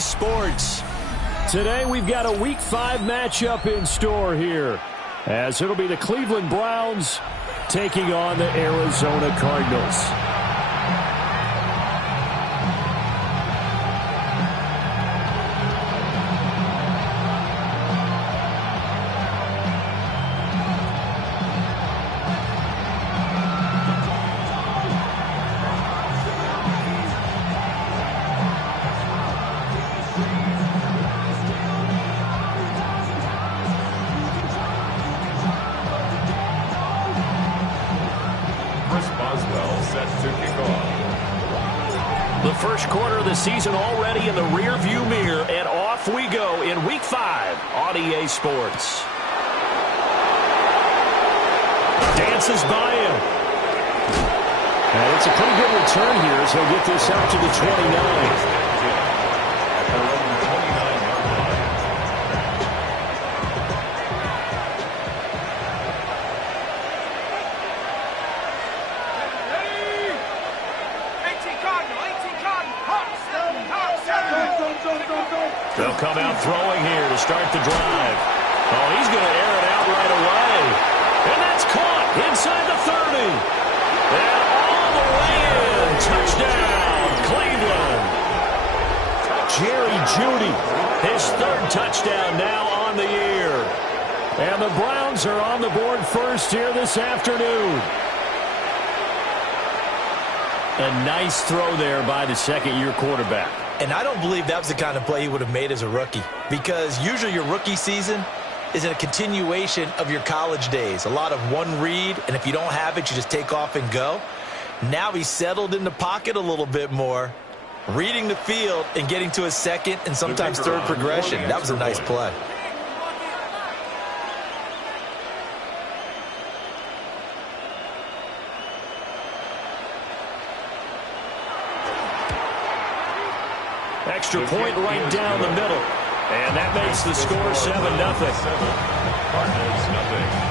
Sports. Today we've got a Week 5 matchup in store here, as it'll be the Cleveland Browns taking on the Arizona Cardinals. Season already in the rear-view mirror, and off we go in Week 5 on EA Sports. Dances by him. And it's a pretty good return here as he'll get this out to the 29. They'll come out throwing here to start the drive. Oh, he's going to air it out right away. And that's caught inside the 30. And all the way in. Touchdown, Cleveland. Jerry Jeudy, his third touchdown now on the year. And the Browns are on the board first here this afternoon. A nice throw there by the second-year quarterback. And I don't believe that was the kind of play he would have made as a rookie, because usually your rookie season is a continuation of your college days. A lot of one read, and if you don't have it, you just take off and go. Now he's settled in the pocket a little bit more, reading the field and getting to his second and sometimes third progression. That was a nice play. Extra point right down the middle. And that makes the score 7-0. Cardinals, nothing.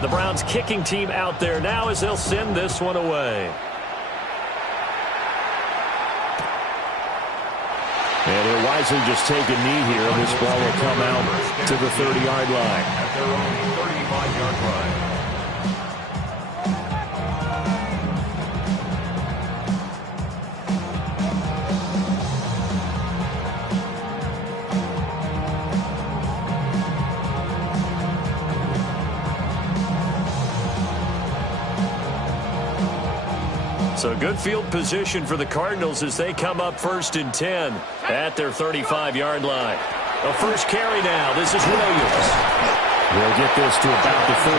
The Browns kicking team out there now as they'll send this one away. And he'll wisely just take a knee here, and this ball will come out to the 30-yard line. At their own 35-yard line. So good field position for the Cardinals as they come up 1st and 10 at their 35-yard line. A first carry now. This is Williams. They'll get this to about the 38.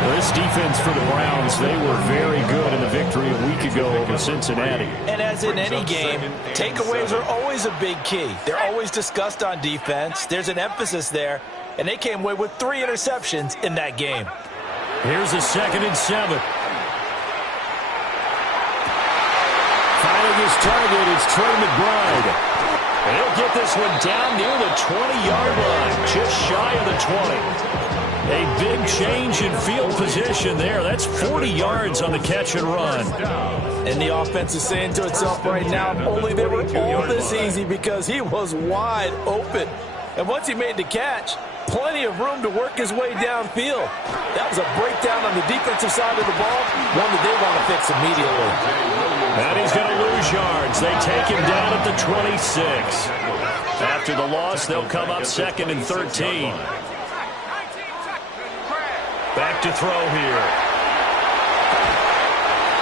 Well, this defense for the Browns, they were very good in the victory a week ago over Cincinnati. And as in any game, takeaways are always a big key. They're always discussed on defense. There's an emphasis there, and they came away with 3 interceptions in that game. Here's a 2nd and 7. Finding his target is Trey McBride. And he'll get this one down near the 20-yard line, just shy of the 20. A big change in field position there. That's 40 yards on the catch and run. And the offense is saying to itself right now, if only they were all this easy, because he was wide open. And once he made the catch, plenty of room to work his way downfield. That was a breakdown on the defensive side of the ball, one that they want to fix immediately. And he's going to lose yards. They take him down at the 26. After the loss, they'll come up 2nd and 13. Back to throw here.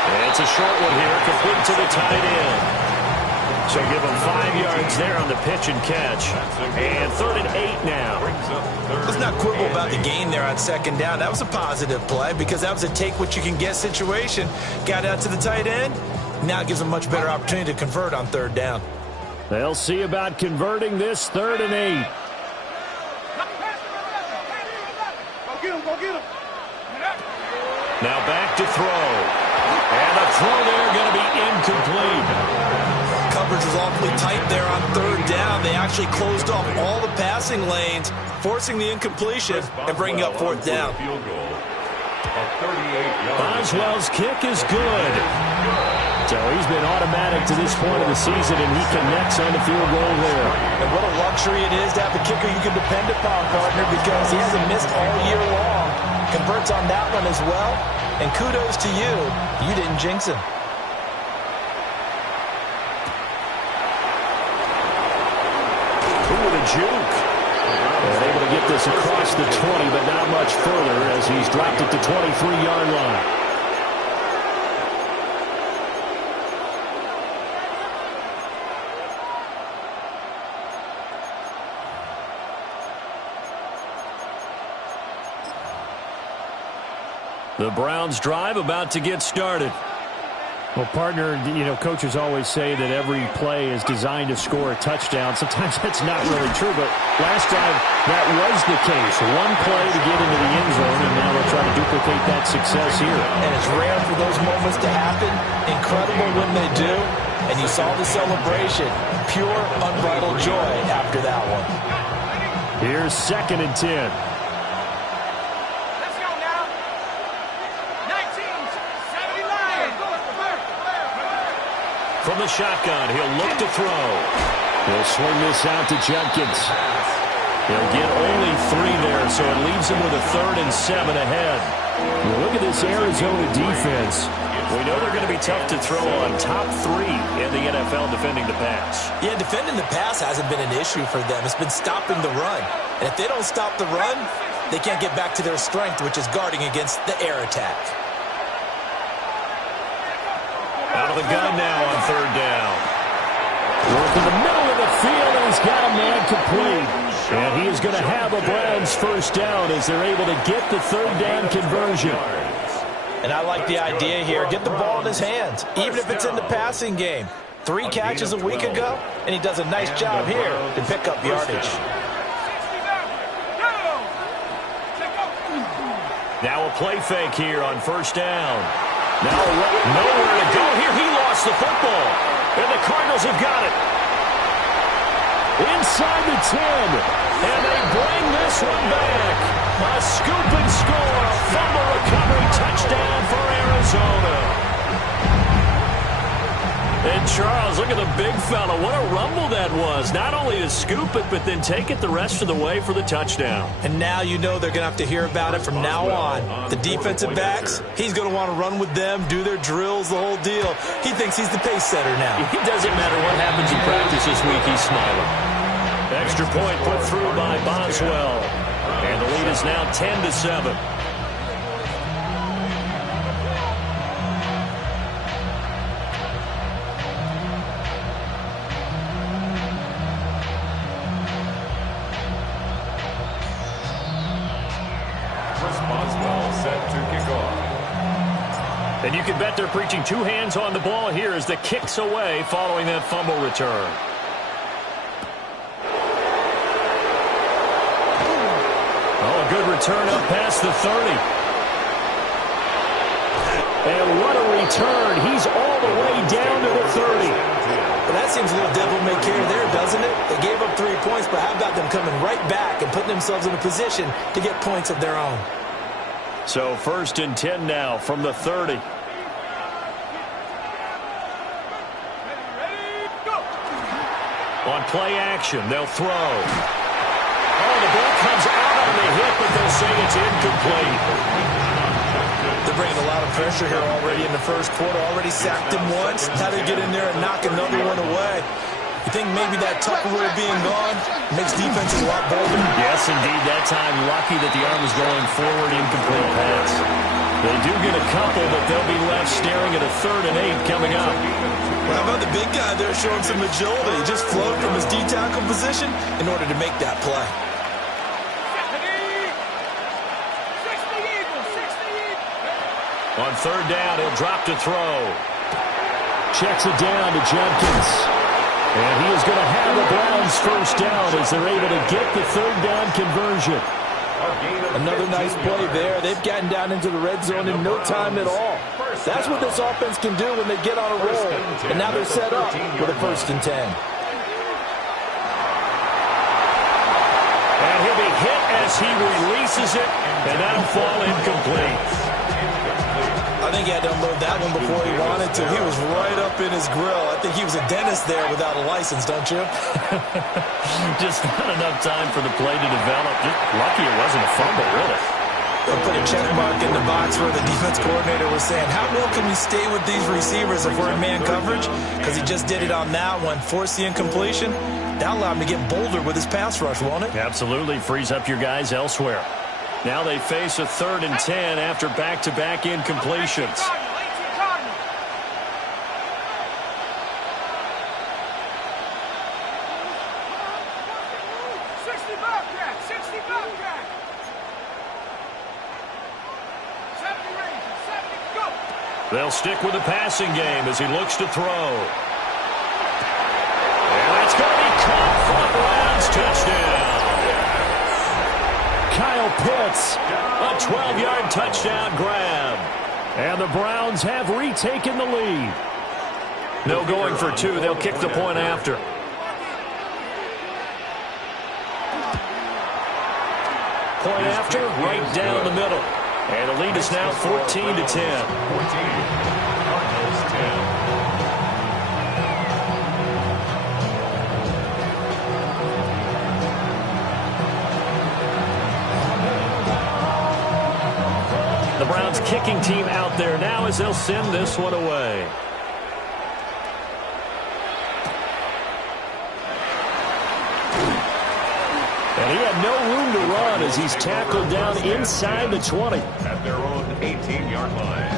And it's a short one here, complete to the tight end. So give them 5 yards there on the pitch and catch. And 3rd and 8 now. Let's not quibble about the gain there on 2nd down. That was a positive play because that was a take-what-you-can-get situation. Got out to the tight end. Now it gives them a much better opportunity to convert on 3rd down. They'll see about converting this 3rd and 8. Now back to throw. And the throw there going to be incomplete. Coverage was awfully tight there on 3rd down. They actually closed off all the passing lanes, forcing the incompletion and bringing up 4th down. Boswell's kick is good. So he's been automatic to this point of the season, and he connects on the field goal there. And what a luxury it is to have a kicker you can depend upon, partner, because he hasn't missed all year long. Converts on that one as well. And kudos to you. You didn't jinx him. Ooh, the juke. And able to get this across the 20, but not much further as he's dropped it to 23-yard line. The Browns drive about to get started. Well, partner, coaches always say that every play is designed to score a touchdown. Sometimes that's not really true, but last drive that was the case. One play to get into the end zone, and now they'll try to duplicate that success here. And it's rare for those moments to happen. Incredible when they do. And you saw the celebration. Pure, unbridled joy after that one. Here's 2nd and 10. From the shotgun, he'll look to throw. He'll swing this out to Jenkins. He'll get only 3 there, so it leaves him with a 3rd and 7 ahead. Well, look at this Arizona defense. We know they're going to be tough to throw on top 3 in the NFL defending the pass. Yeah, defending the pass hasn't been an issue for them. It's been stopping the run. And if they don't stop the run, they can't get back to their strength, which is guarding against the air attack. Out of the gun now on 3rd down. Work in the middle of the field, and he's got a man complete. And he is going to have a Browns 1st down as they're able to get the 3rd down conversion. And I like the idea here. Get the ball in his hands, even if it's in the passing game. 3 catches a week ago, and he does a nice job here to pick up yardage. Now a play fake here on 1st down. Now nowhere to go here. He lost the football. And the Cardinals have got it. Inside the 10. And they bring this one back. A scoop and score. A fumble recovery touchdown for Arizona. And Charles, look at the big fella. What a rumble that was. Not only to scoop it, but then take it the rest of the way for the touchdown. And now you know they're going to have to hear about it from now on. The defensive backs, he's going to want to run with them, do their drills, the whole deal. He thinks he's the pace setter now. It doesn't matter what happens in practice this week, he's smiling. Extra point put through by Boswell. And the lead is now 10-7. And you can bet they're preaching 2 hands on the ball here as the kick's away following that fumble return. Oh, a good return up past the 30. And what a return. He's all the way down to the 30. Well, that seems a little devil-may-care there, doesn't it? They gave up 3 points, but how about them coming right back and putting themselves in a position to get points of their own? So 1st and 10 now from the 30. On play action, they'll throw. Oh, the ball comes out on the hit, but they'll say it's incomplete. They're bringing a lot of pressure here already in the 1st quarter. Already sacked him once. How to get in there and knock another one away. You think maybe that tuck rule being gone makes defenses a lot bolder? Yes, indeed. That time, lucky that the arm was going forward, incomplete pass. They do get a couple, but they'll be left staring at a 3rd and 8 coming up. Well, how about the big guy there showing some agility? He just flowed from his D-tackle position in order to make that play. On 3rd down, he'll drop to throw. Checks it down to Judkins. And he is going to have the Browns first down as they're able to get the 3rd down conversion. Another nice play there. They've gotten down into the red zone in no time at all. That's what this offense can do when they get on a roll. And now they're set up with a 1st and 10. And he'll be hit as he releases it, and that'll fall incomplete. I think he had to unload that one before he wanted to. He was right up in his grill. I think he was a dentist there without a license, don't you? Just not enough time for the play to develop. Just lucky it wasn't a fumble, really. They'll put a check mark in the box where the defense coordinator was saying, how well can we stay with these receivers if we're in man coverage? Because he just did it on that one, forced the incompletion. That allowed him to get bolder with his pass rush, won't it? Absolutely. Frees up your guys elsewhere. Now they face a 3rd and 10 after back-to-back incompletions. They'll stick with the passing game as he looks to throw. And that's going to be caught for the Browns. Touchdown. Kyle Pitts. A 12-yard touchdown grab. And the Browns have retaken the lead. No going for 2. They'll kick the point after. Point after, right down the middle. And the lead is now 14-10. 14. Cardinals 10. The Browns kicking team out there now as they'll send this one away. And he had no room to run as he's tackled down inside the 20. At their own 18-yard line.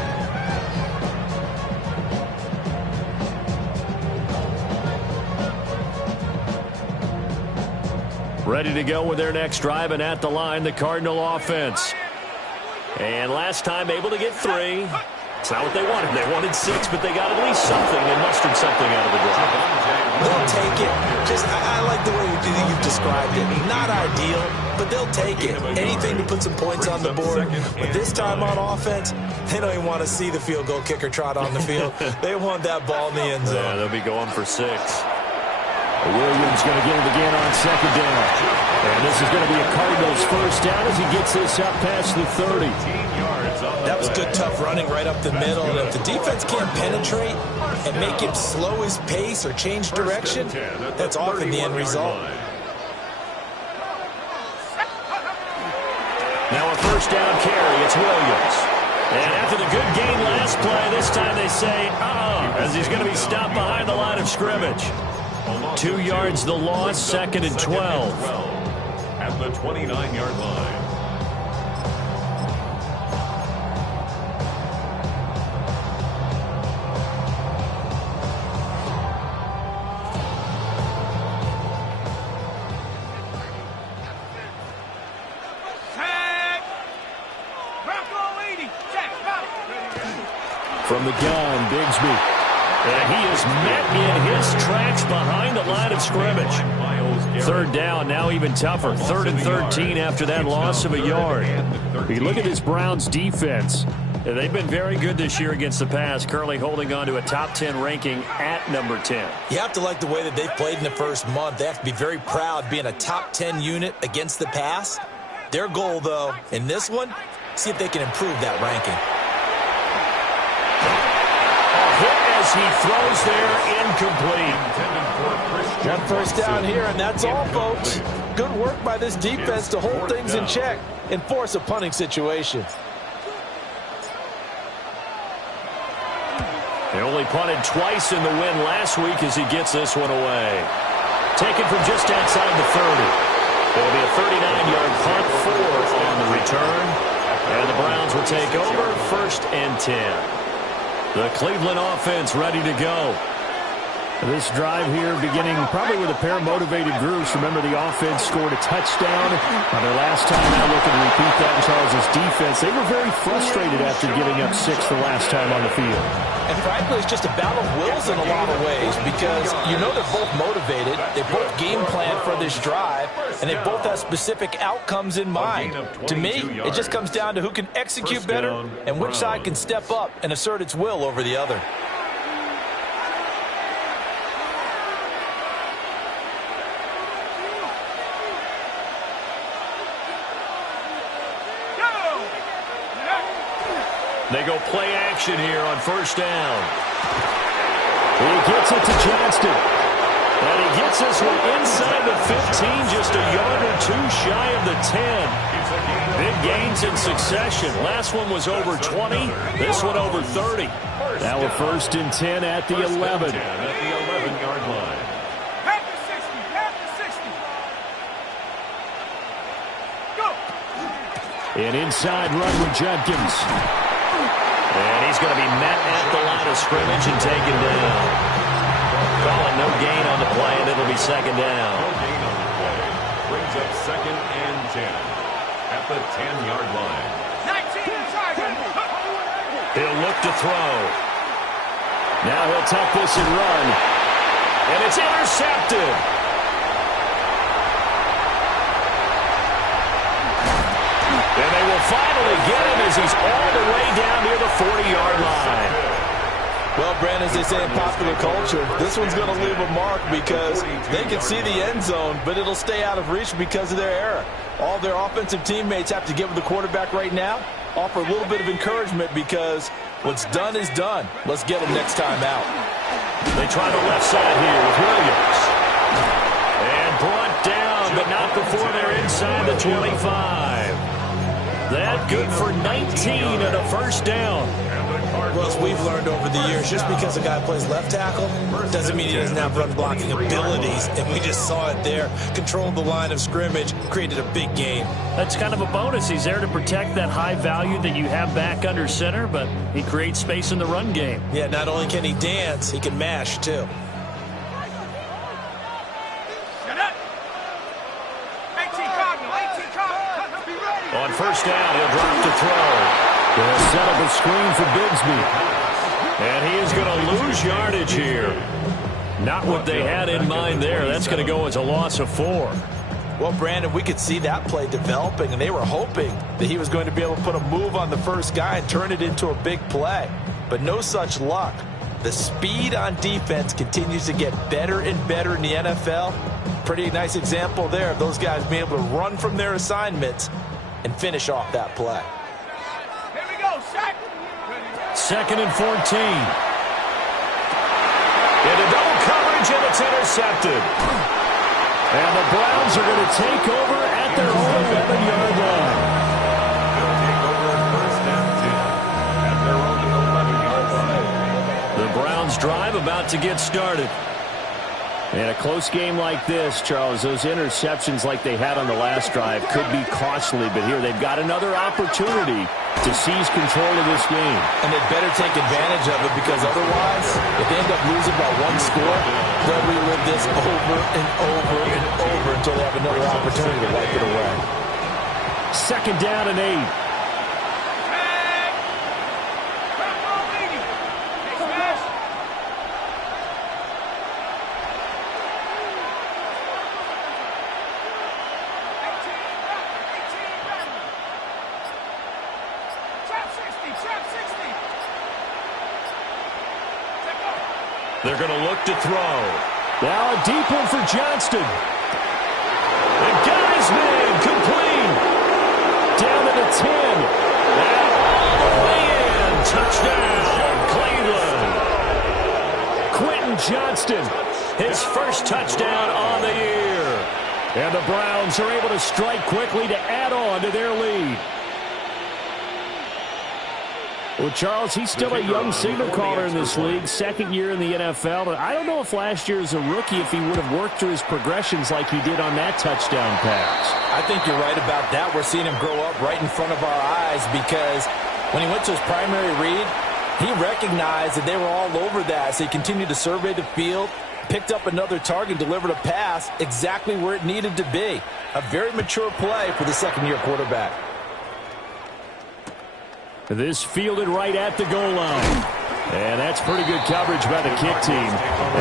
Ready to go with their next drive, and at the line, the Cardinal offense. And last time able to get 3. It's not what they wanted. They wanted 6, but they got at least something. They mustered something out of the drive. They'll take it. I like the way you've described it. Not ideal, but they'll take it. Anything to put some points on the board. But this time on offense, they don't even want to see the field goal kicker trot on the field. They want that ball in the end zone. Yeah, they'll be going for 6. Williams going to get it again on 2nd down. And this is going to be a Cardinals first down as he gets this up past the 30. That was good, tough running right up the middle. And if the defense can't penetrate and make him slow his pace or change direction, that's often the end result. Now a first down carry. It's Williams. And after the good gain last play, this time they say, as he's going to be stopped behind the line of scrimmage. 2 yards the loss, 2nd and 12. At the 29-yard line. From the gun, Bigsby. And he is met in his tracks behind the line of scrimmage. 3rd down, now even tougher. 3rd and 13 after that loss of a yard. You look at this Browns defense. They've been very good this year against the pass, currently holding on to a top 10 ranking at number 10. You have to like the way that they've played in the first month. They have to be very proud being a top 10 unit against the pass. Their goal, though, in this one, see if they can improve that ranking. As he throws there, incomplete. One first down here, and that's all, folks. Good work by this defense to hold things in check and force a punting situation. They only punted twice in the win last week as he gets this one away. Taken from just outside the 30. It'll be a 39-yard punt, 4 on the return. And the Browns will take over 1st and 10. The Cleveland offense ready to go. This drive here beginning probably with a pair of motivated groups. Remember, the offense scored a touchdown. On their last time out, looking to repeat that in Charles' defense. They were very frustrated after giving up 6 the last time on the field. And frankly, it's just a battle of wills in a lot of ways because you know they're both motivated. They both game plan for this drive, and they both have specific outcomes in mind. To me, it just comes down to who can execute better and which side can step up and assert its will over the other. They go play action here on 1st down. He gets it to Johnston. And he gets this one inside the 15, just a yard or 2 shy of the 10. Big gains in succession. Last one was over 20. This one over 30. Now a 1st and 10 at the 11. At the 11-yard line. Half the 60. Half the 60. Go. An inside run with Judkins. And he's going to be met at the line of scrimmage and taken down. Calling no gain on the play, and it'll be 2nd down. No gain on the play. Brings up 2nd and 10 at the 10-yard line. 19 inside. He'll look to throw. Now he'll tuck this and run. And it's intercepted. And they will finally get him as he's all the way down near the 40-yard line. Well, Brandon, as they say in popular culture, this one's going to leave a mark because they can see the end zone, but it'll stay out of reach because of their error. All their offensive teammates have to give the quarterback right now, offer a little bit of encouragement because what's done is done. Let's get them next time out. They try the left side here with Williams. And brought down, but not before they're inside the 25. That good for 19 and a 1st down. Well, as we've learned over the years, just because a guy plays left tackle doesn't mean he doesn't have run blocking abilities. And we just saw it there. Controlled the line of scrimmage, created a big gain. That's kind of a bonus. He's there to protect that high value that you have back under center, but he creates space in the run game. Yeah, not only can he dance, he can mash, too. On 1st down, he'll drop to throw. They'll set up a screen for Bigsby. And he is going to lose yardage here. Not what they had in mind there. That's going to go as a loss of 4. Well, Brandon, we could see that play developing, and they were hoping that he was going to be able to put a move on the first guy and turn it into a big play. But no such luck. The speed on defense continues to get better and better in the NFL. Pretty nice example there of those guys being able to run from their assignments and finish off that play. Here we go, Shaq. 2nd and 14. Into double coverage, and it's intercepted. And the Browns are going to take over at their own 11-yard line. They'll take over 1st and 10 at their own 11-yard line. The Browns drive about to get started. In a close game like this, Charles, those interceptions like they had on the last drive could be costly, but here they've got another opportunity to seize control of this game. And they better take advantage of it because otherwise, if they end up losing by 1 score, they'll relive this over and over and over until they have another opportunity to wipe it away. 2nd down and 8. They're going to look to throw. Now a deep one for Johnston. The guy's made complete. Down to the 10. And all the way in. Touchdown, Cleveland. Quentin Johnston. His first touchdown on the year. And the Browns are able to strike quickly to add on to their lead. Well, Charles, he's still a young signal caller in this league, second year in the NFL. But I don't know if last year as a rookie, if he would have worked through his progressions like he did on that touchdown pass. I think you're right about that. We're seeing him grow up right in front of our eyes because when he went to his primary read, he recognized that they were all over that. So he continued to survey the field, picked up another target, delivered a pass exactly where it needed to be. A very mature play for the second-year quarterback. This fielded right at the goal line. And that's pretty good coverage by the kick team,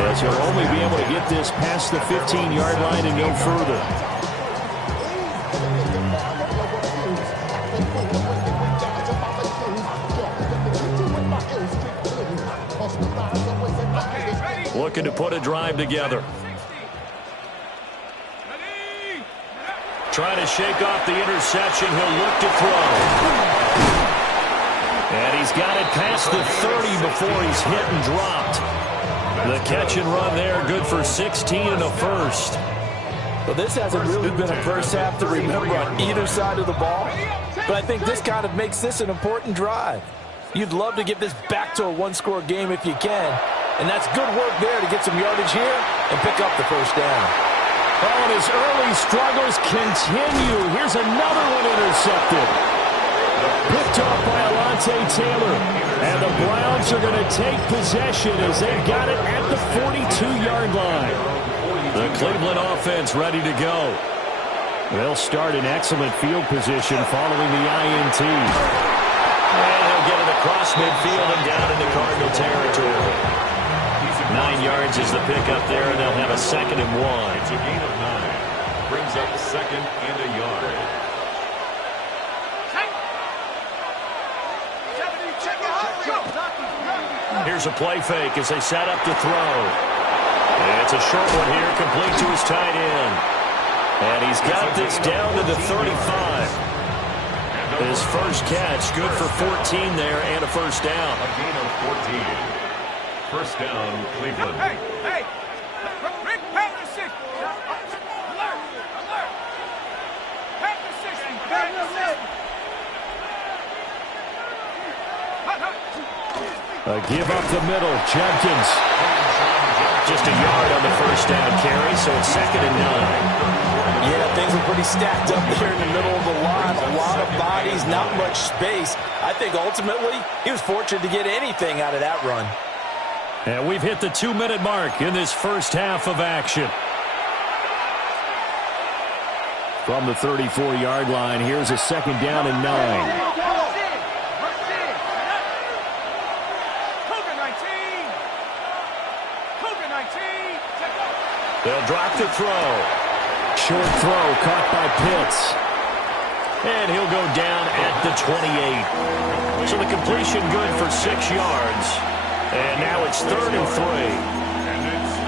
as he'll only be able to get this past the 15-yard line and no further. Looking to put a drive together. Trying to shake off the interception. He'll look to throw. And he's got it past the 30 before he's hit and dropped. The catch and run there, good for 16 and a first. Well, this hasn't really been a first half to remember on either side of the ball, but I think this kind of makes this an important drive. You'd love to get this back to a one-score game if you can, and that's good work there to get some yardage here and pick up the first down. Oh, and his early struggles continue. Here's another one intercepted. Picked off by Alontae Taylor. And the Browns are going to take possession as they've got it at the 42-yard line. The Cleveland offense ready to go. They'll start in excellent field position following the INT. And he'll get it across midfield and down into Cardinal territory. 9 yards is the pickup there, and they'll have a 2nd and 1. It's a gain of 9. Brings up 2nd and a yard. Here's a play fake as they set up to throw. And it's a short one here, complete to his tight end. And he's got this down to the 35. His first catch, good for 14 there and a first down. A gain of 14. First down, Cleveland. Hey! Rick, pass the 60. Alert! Pass the 60. Pass the 60. A give up the middle. Judkins. Just a yard on the first down carry, so it's 2nd and 9. Yeah, things are pretty stacked up there in the middle of the line. A lot of bodies, not much space. I think ultimately he was fortunate to get anything out of that run. And we've hit the 2-minute mark in this first half of action. From the 34-yard line, here's a 2nd down and 9. They'll drop the throw. Short throw caught by Pitts. And he'll go down at the 28. So the completion good for 6 yards. And now it's 3rd and 3.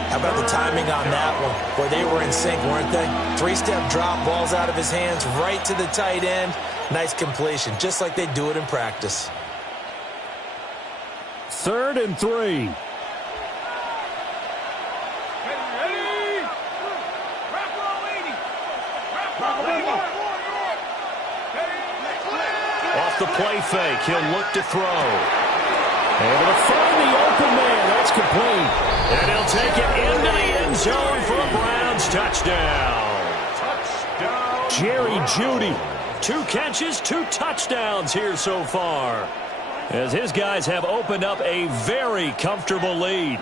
How about the timing on that one? Boy, they were in sync, weren't they? 3-step drop, balls out of his hands, right to the tight end. Nice completion, just like they do it in practice. 3rd and 3. Off the play fake, he'll look to throw. Able to find the open man. That's complete. And he'll take it into the end zone for a Browns touchdown. Jerry Jeudy, 2 catches, 2 touchdowns here so far, as his guys have opened up a very comfortable lead.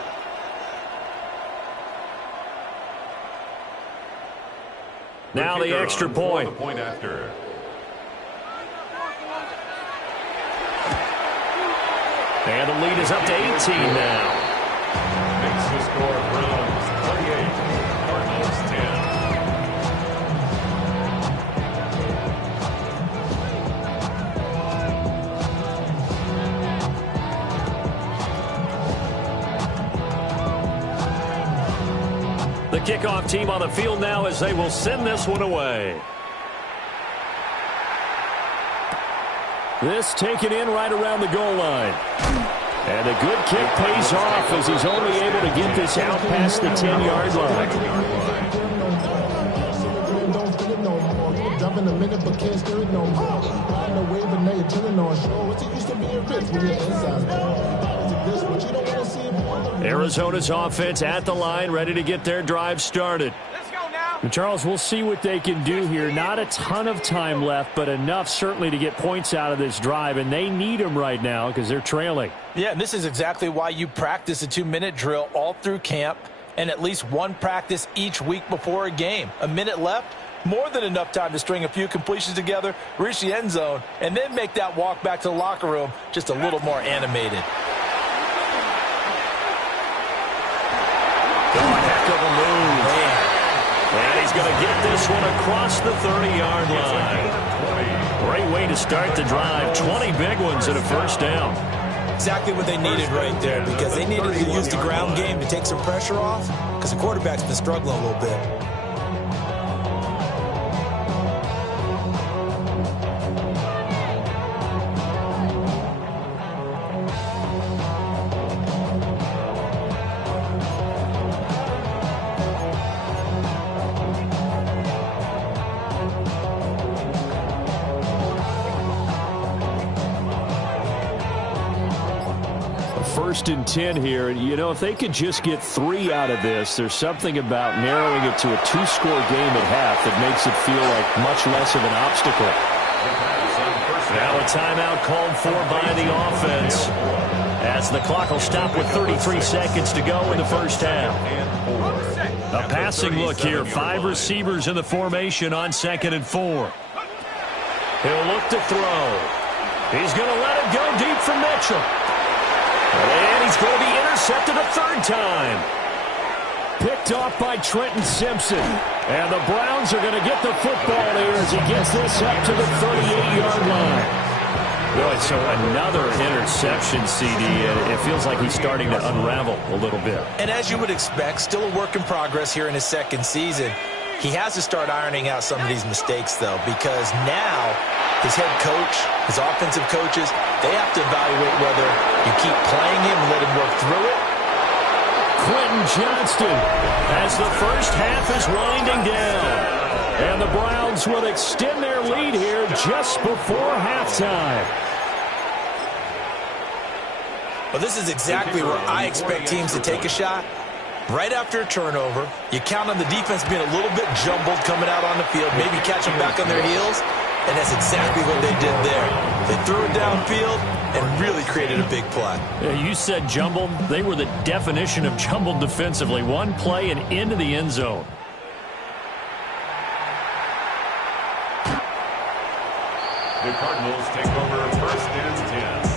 Now the extra point. Point after. And the lead is up to 18 now. Makes the score Browns 38, Cardinals 10. The kickoff team on the field now as they will send this one away. This taken in right around the goal line. And a good kick pays off as he's only able to get this out past the 10-yard line. having a minute but can't steer it no more. Riding a wave and now you're chilling on shore. What's it used to be a risk when your inside's this, but you don't want to see it. Arizona's offense at the line, ready to get their drive started. Let's go now. And Charles, we'll see what they can do here. Not a ton of time left, but enough certainly to get points out of this drive, and they need them right now because they're trailing. Yeah, and this is exactly why you practice a 2-minute drill all through camp and at least one practice each week before a game. A minute left, more than enough time to string a few completions together, reach the end zone, and then make that walk back to the locker room just a little more animated. Heck of a move. And he's going to get this one across the 30-yard line. Great way to start the drive. 20 big ones and a first down. Exactly what they needed right there, because they needed to use the ground game to take some pressure off, because the quarterback's been struggling a little bit. First and 10 here, and you know, if they could just get 3 out of this, there's something about narrowing it to a 2-score game at half that makes it feel like much less of an obstacle. Now a timeout called for by the offense, as the clock will stop with 33 seconds to go in the first half. A passing look here, 5 receivers in the formation on 2nd and 4. He'll look to throw. He's going to let it go deep for Mitchell. And he's going to be intercepted a 3rd time. Picked off by Trenton Simpson. And the Browns are going to get the football here as he gets this up to the 38-yard line. Boy, so another interception, CD. It feels like he's starting to unravel a little bit. And as you would expect, still a work in progress here in his 2nd season. He has to start ironing out some of these mistakes, though, because now his head coach, his offensive coaches, they have to evaluate whether you keep playing him and let him work through it. Quentin Johnston As the first half is winding down. and the Browns will extend their lead here just before halftime. Well, this is exactly where I expect teams to take a shot. Right after a turnover, you count on the defense being a little bit jumbled coming out on the field, maybe catch them back on their heels, and that's exactly what they did there. They threw it downfield and really created a big play. Yeah, you said jumbled. They were the definition of jumbled defensively. One play and into the end zone. The Cardinals take over 1st and 10.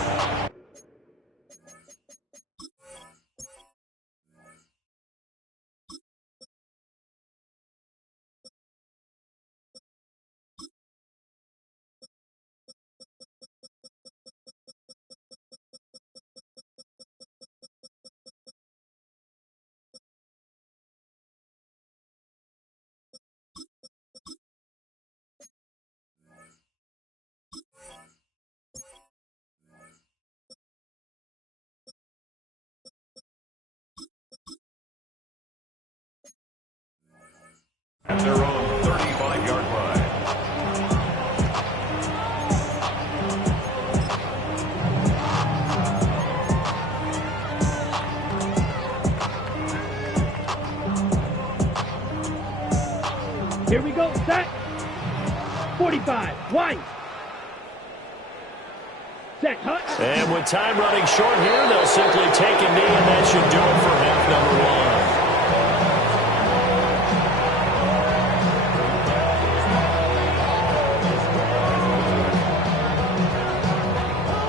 At their own 35-yard line. Here we go, set. 45, wide. Set, hut. And with time running short here, they'll simply take a knee, and that should do it for half number 1.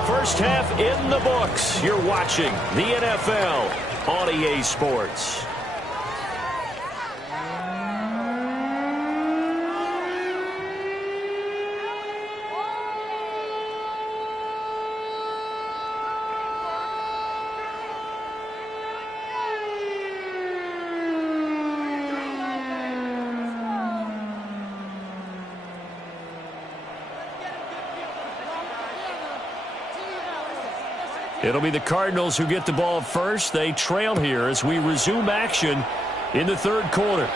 First half in the books. You're watching the NFL on EA Sports. It'll be the Cardinals who get the ball first. They trail here as we resume action in the 3rd quarter.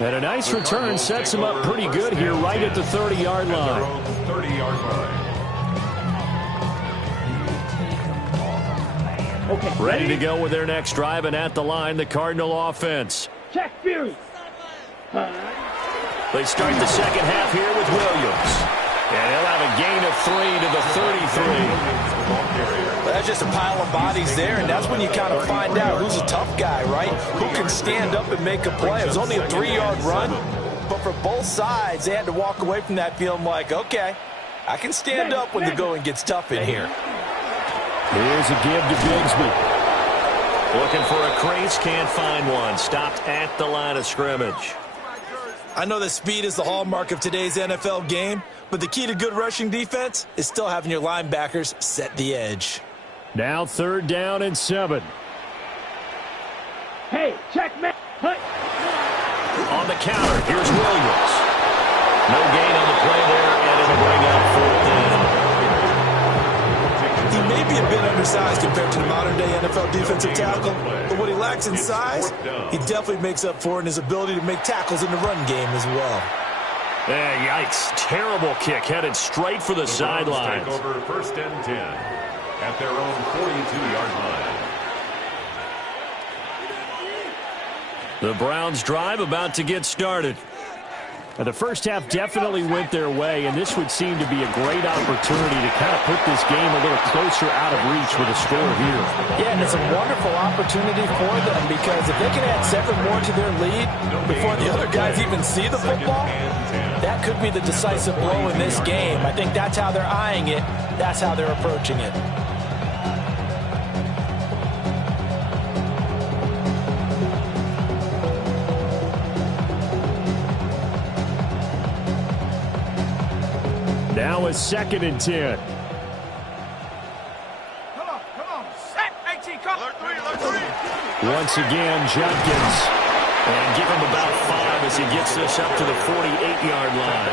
And a nice return sets him up pretty good here right at the 30-yard line. 30-yard line. Okay, Ready to go with their next drive, and at the line, the Cardinal offense. Check Fury. They start the second half here with Williams. And he'll have a gain of 3 to the 33. That's just a pile of bodies there, and that's when you kind of find out who's a tough guy, right? Who can stand up and make a play. It was only a 3-yard run, but for both sides, they had to walk away from that feeling like, okay, I can stand up when the going gets tough in here. Here's a give to Bigsby. Looking for a crease, can't find one. Stopped at the line of scrimmage. I know that speed is the hallmark of today's NFL game, but the key to good rushing defense is still having your linebackers set the edge. Now 3rd down and 7. Hey, check man. Hut. On the counter, here's Williams. No gain on the play there, and it'll bring up 4th down. He may be a bit undersized compared to the modern-day NFL defensive tackle, but what he lacks in size, he definitely makes up for in his ability to make tackles in the run game as well. Yikes. Terrible kick, headed straight for the sideline. Take over 1st and 10 at their own 42-yard line. The Browns drive about to get started. And the first half definitely went their way, and this would seem to be a great opportunity to kind of put this game a little closer out of reach with a score here. Yeah, and it's a wonderful opportunity for them because if they can add 7 more to their lead before the other guys even see the football, that could be the decisive blow in this game. I think that's how they're eyeing it. That's how they're approaching it. Now a 2nd and 10. Come on. Set. 18, come. Alert 3. Once again, Judkins. And give him about 5 as he gets this up to the 48-yard line.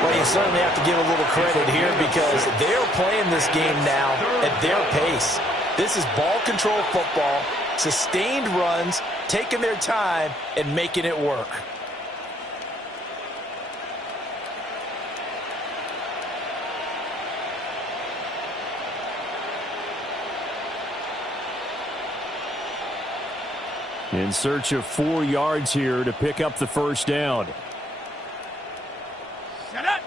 Well, you certainly have to give a little credit here because they're playing this game now at their pace. This is ball control football, sustained runs, taking their time, and making it work. In search of 4 yards here to pick up the 1st down. Set up.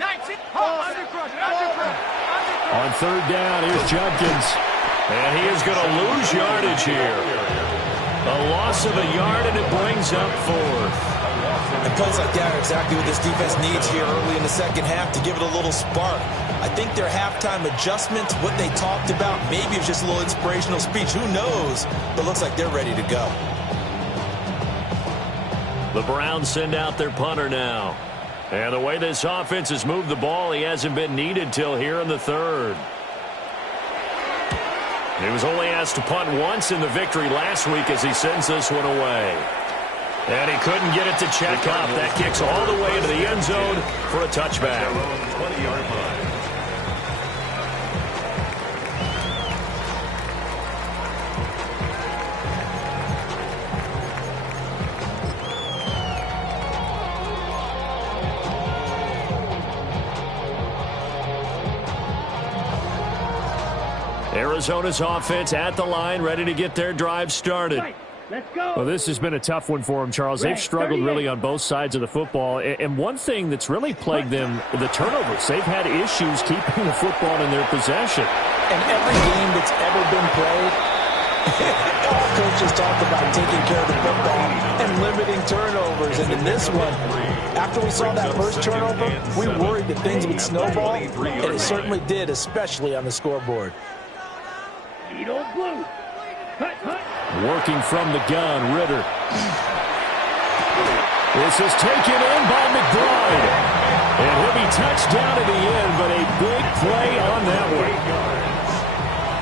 19. Under. On 3rd down, here's Judkins. And he is going to lose yardage here. A loss of a yard, and it brings up 4th. And plays like that are exactly what this defense needs here early in the second half to give it a little spark. I think their halftime adjustments, what they talked about, maybe it's just a little inspirational speech. Who knows? But it looks like they're ready to go. The Browns send out their punter now. And the way this offense has moved the ball, he hasn't been needed till here in the 3rd. He was only asked to punt once in the victory last week as he sends this one away. And he couldn't get it to check up. That kicks all the way into the end zone for a touchback. 20-yard line. Arizona's offense at the line, ready to get their drive started. Let's go. Well, this has been a tough one for them, Charles. They've struggled really on both sides of the football. And one thing that's really plagued them, the turnovers. They've had issues keeping the football in their possession. And every game that's ever been played, all coaches talk about taking care of the football and limiting turnovers. And in this one, after we saw that first turnover, we worried that things would snowball, and it certainly did, especially on the scoreboard. Lead old blue. Hut. Working from the gun, Ritter. This is taken in by McBride. And he'll be touched down at the end, but a big play on that one.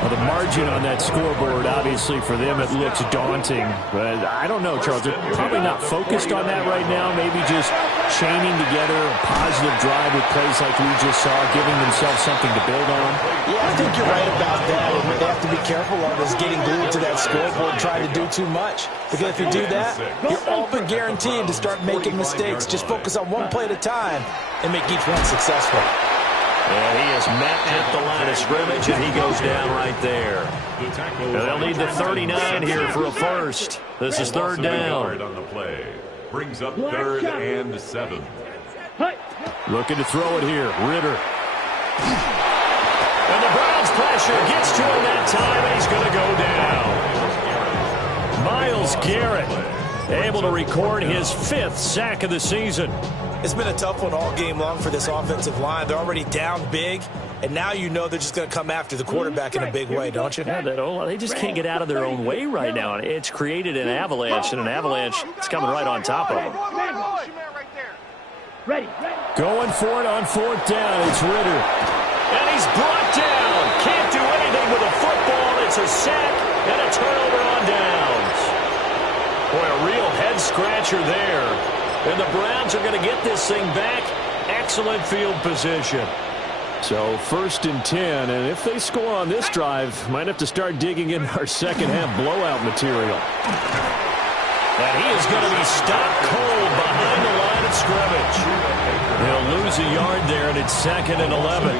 Well, the margin on that scoreboard, obviously, for them, it looks daunting. But I don't know, Charles. They're probably not focused on that right now. Maybe just chaining together a positive drive with plays like we just saw, giving themselves something to build on. Yeah, I think you're right about that. And what they have to be careful of is getting glued to that scoreboard, trying to do too much. Because if you do that, you're all but guaranteed to start making mistakes. Just focus on one play at a time and make each one successful. And he is met at the line of scrimmage, and he goes down right there. And they'll need the 39 here for a first. This is third down. On the play. Brings up 3rd and 7. Looking to throw it here. Ritter. And the Browns pressure gets to him that time, and he's going to go down. Myles Garrett able to record his 5th sack of the season. It's been a tough one all game long for this offensive line. They're already down big, and now you know they're just going to come after the quarterback in a big way, don't you? Yeah, they just can't get out of their own way right now. It's created an avalanche, and an avalanche is coming right on top of them. Ready. Going for it on 4th down. It's Ritter. And he's brought down. Can't do anything with a football. It's a sack and a turnover on downs. Boy, a real head-scratcher there. And the Browns are going to get this thing back. Excellent field position. So 1st and 10, and if they score on this drive, might have to start digging in our second-half blowout material. And he is going to be stopped cold behind the line of scrimmage. He'll lose a yard there, and it's 2nd and 11.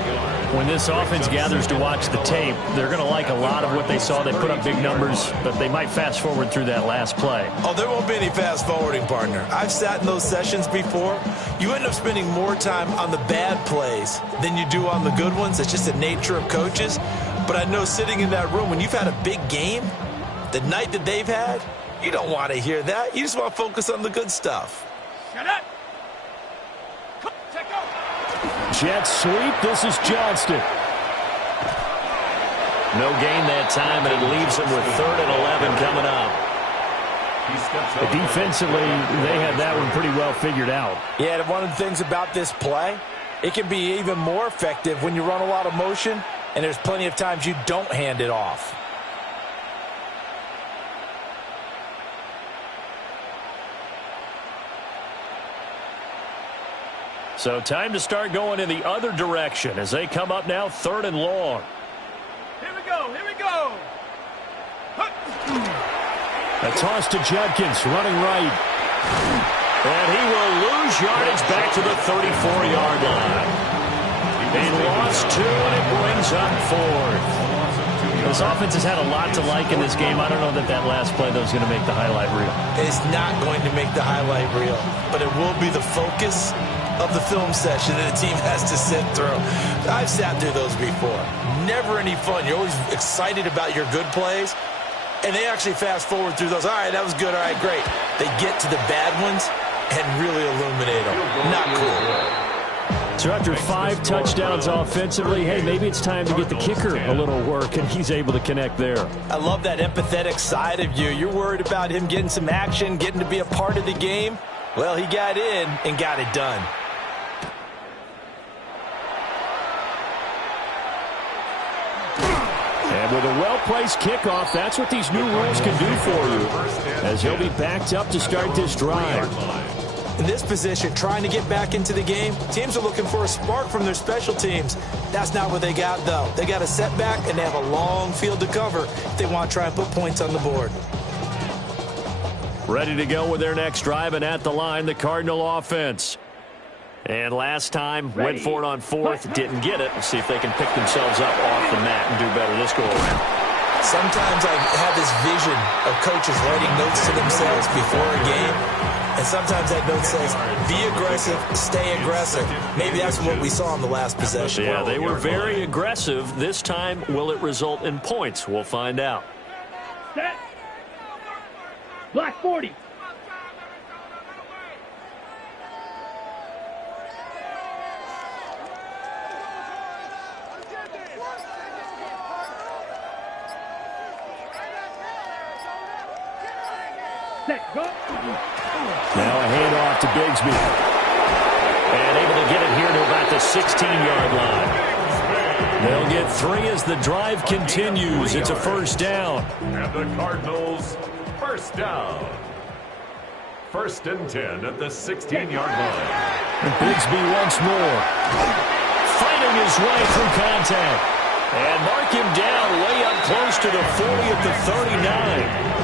When this offense gathers to watch the tape, they're going to like a lot of what they saw. They put up big numbers, but they might fast forward through that last play. Oh, there won't be any fast forwarding, partner. I've sat in those sessions before. You end up spending more time on the bad plays than you do on the good ones. It's just the nature of coaches. But I know sitting in that room, when you've had a big game, the night that they've had, you don't want to hear that. You just want to focus on the good stuff. Shut up. Jet sweep. This is Johnston. No gain that time, and it leaves him with 3rd and 11 coming up. Defensively, they had that one pretty well figured out. Yeah, and one of the things about this play, it can be even more effective when you run a lot of motion, and there's plenty of times you don't hand it off. So time to start going in the other direction as they come up now 3rd and long. Here we go. A toss to Judkins, running right. And he will lose yardage back to the 34-yard line. They lost 2, and it brings up 4th. This offense has had a lot to like in this game. I don't know that last play, though, is going to make the highlight reel. It's not going to make the highlight reel, but it will be the focus of the film session that the team has to sit through. I've sat through those before. Never any fun. You're always excited about your good plays, and they actually fast forward through those. All right, that was good. All right, great. They get to the bad ones and really illuminate them. Not cool. So after 5 touchdowns offensively, hey, maybe it's time to get the kicker a little work, and he's able to connect there. I love that empathetic side of you. You're worried about him getting some action, getting to be a part of the game. Well, he got in and got it done. And with a well-placed kickoff, that's what these new rules can do for you, as he'll be backed up to start this drive. In this position, trying to get back into the game, teams are looking for a spark from their special teams. That's not what they got, though. They got a setback, and they have a long field to cover if they want to try and put points on the board. Ready to go with their next drive, and at the line, the Cardinal offense. And last time, went for it on 4th, didn't get it. Let's see if they can pick themselves up off the mat and do better this go-around. Sometimes I have this vision of coaches writing notes to themselves before a game, and sometimes that note says, be aggressive, stay aggressive. Maybe that's what we saw in the last possession. Yeah, they were very aggressive. This time, will it result in points? We'll find out. Set. Black 40. Set, go. Now a handoff to Bigsby. And able to get it here to about the 16-yard line. They'll get 3 as the drive continues. It's a first down. And the Cardinals, first down. 1st and 10 at the 16-yard line. Bigsby once more. Fighting his way through contact. And mark him down way up close to the 40 at the 39.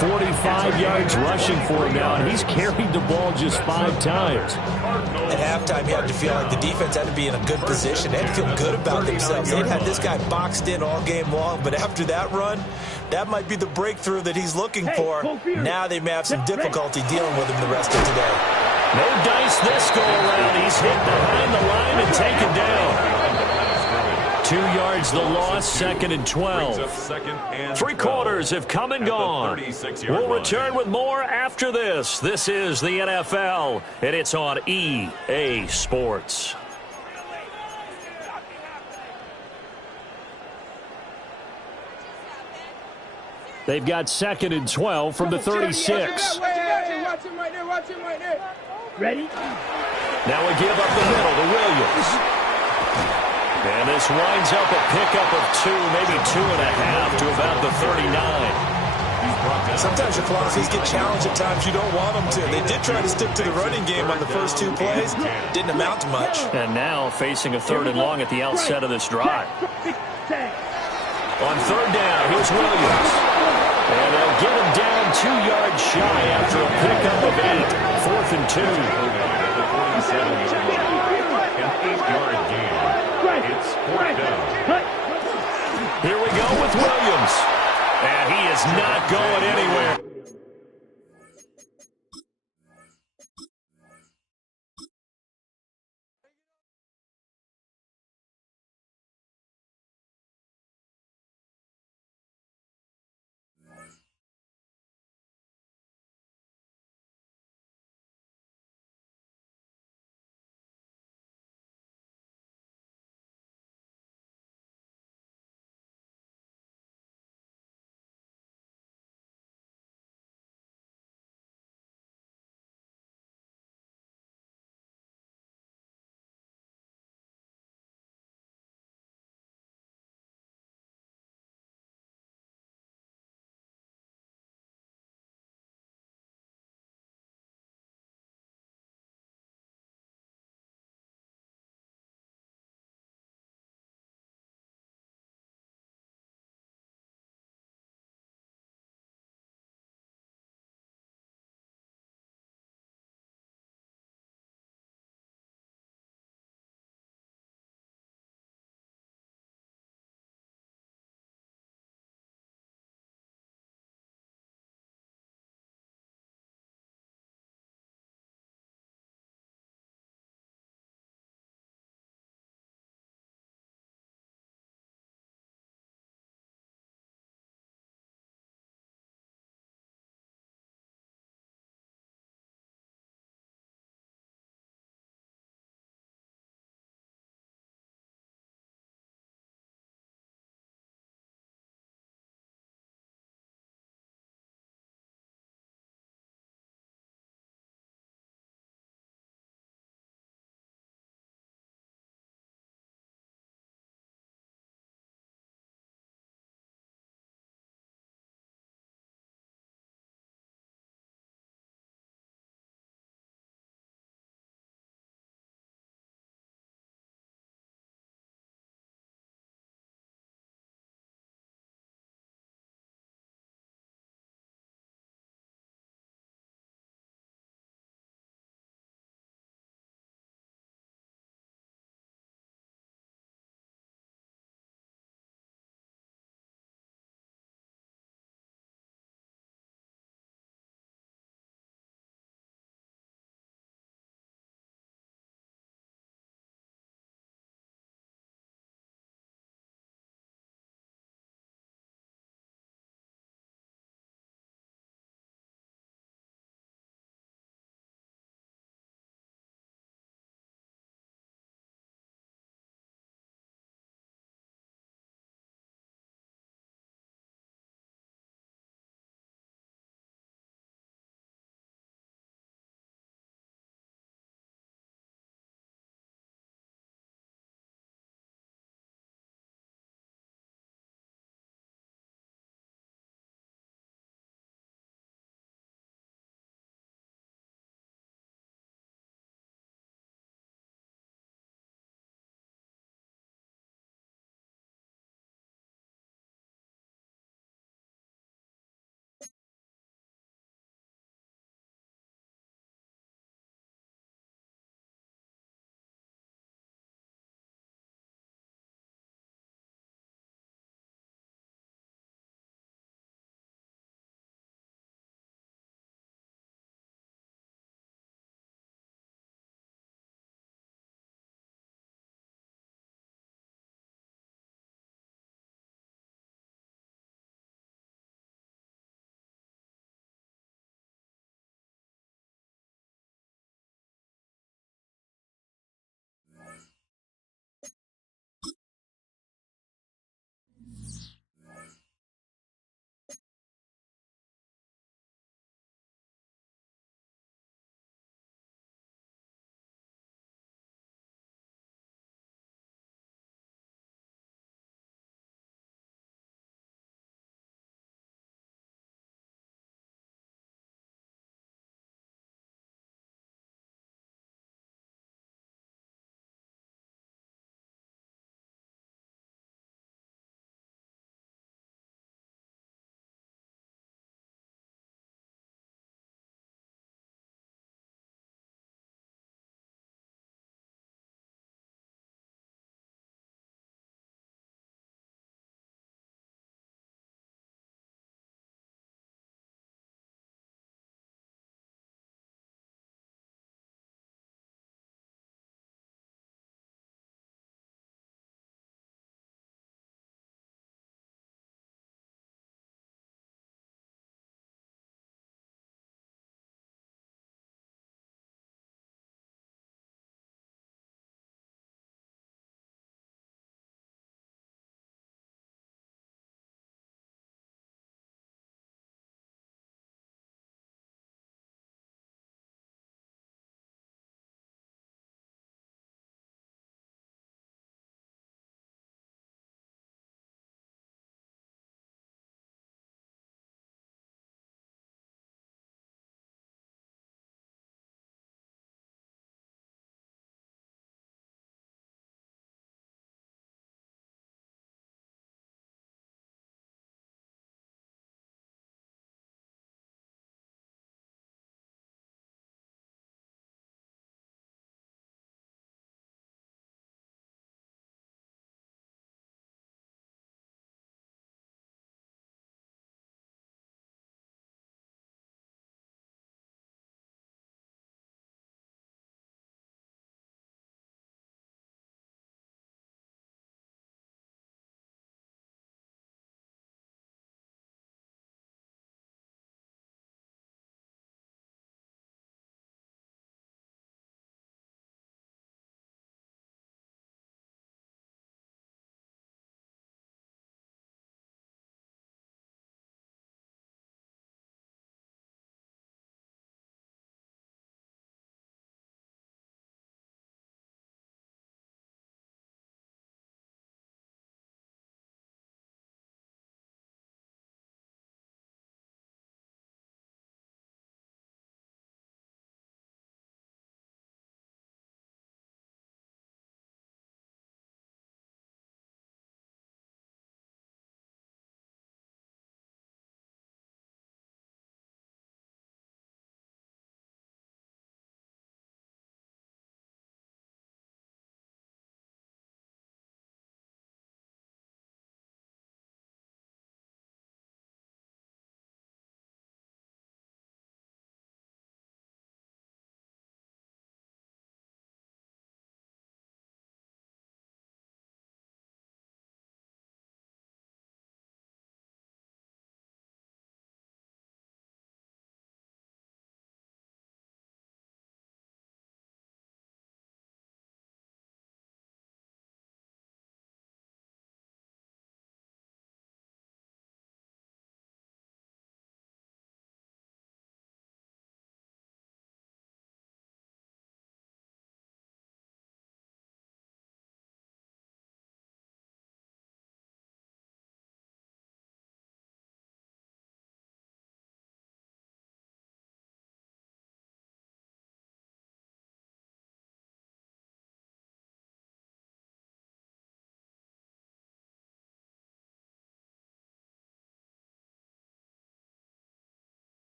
45 yards rushing for him now, and he's carried the ball just 5 times. At halftime, you had to feel like the defense had to be in a good position. They had to feel good about themselves. They'd had this guy boxed in all game long, but after that run, that might be the breakthrough that he's looking for. Now they may have some difficulty dealing with him the rest of today. No dice this go around. He's hit behind the line and taken down. 2 yards the loss, 2nd and 12. 3 quarters have come and gone. We'll return with more after this. This is the NFL, and it's on EA Sports. They've got 2nd and 12 from the 36. Watch him right there. Ready? Now we give up the middle to Williams. And this winds up a pickup of 2, maybe 2.5 to about the 39. Sometimes your philosophies get challenged at times you don't want them to. They did try to stick to the running game on the first 2 plays. Didn't amount to much. And now facing a 3rd and long at the outset of this drive. On 3rd down, here's Williams. And they'll get him down 2 yards shy after a pickup of 8. 4th and 2. An 8-yard gain. It's 4th down. Here we go with Williams. And he is not going anywhere.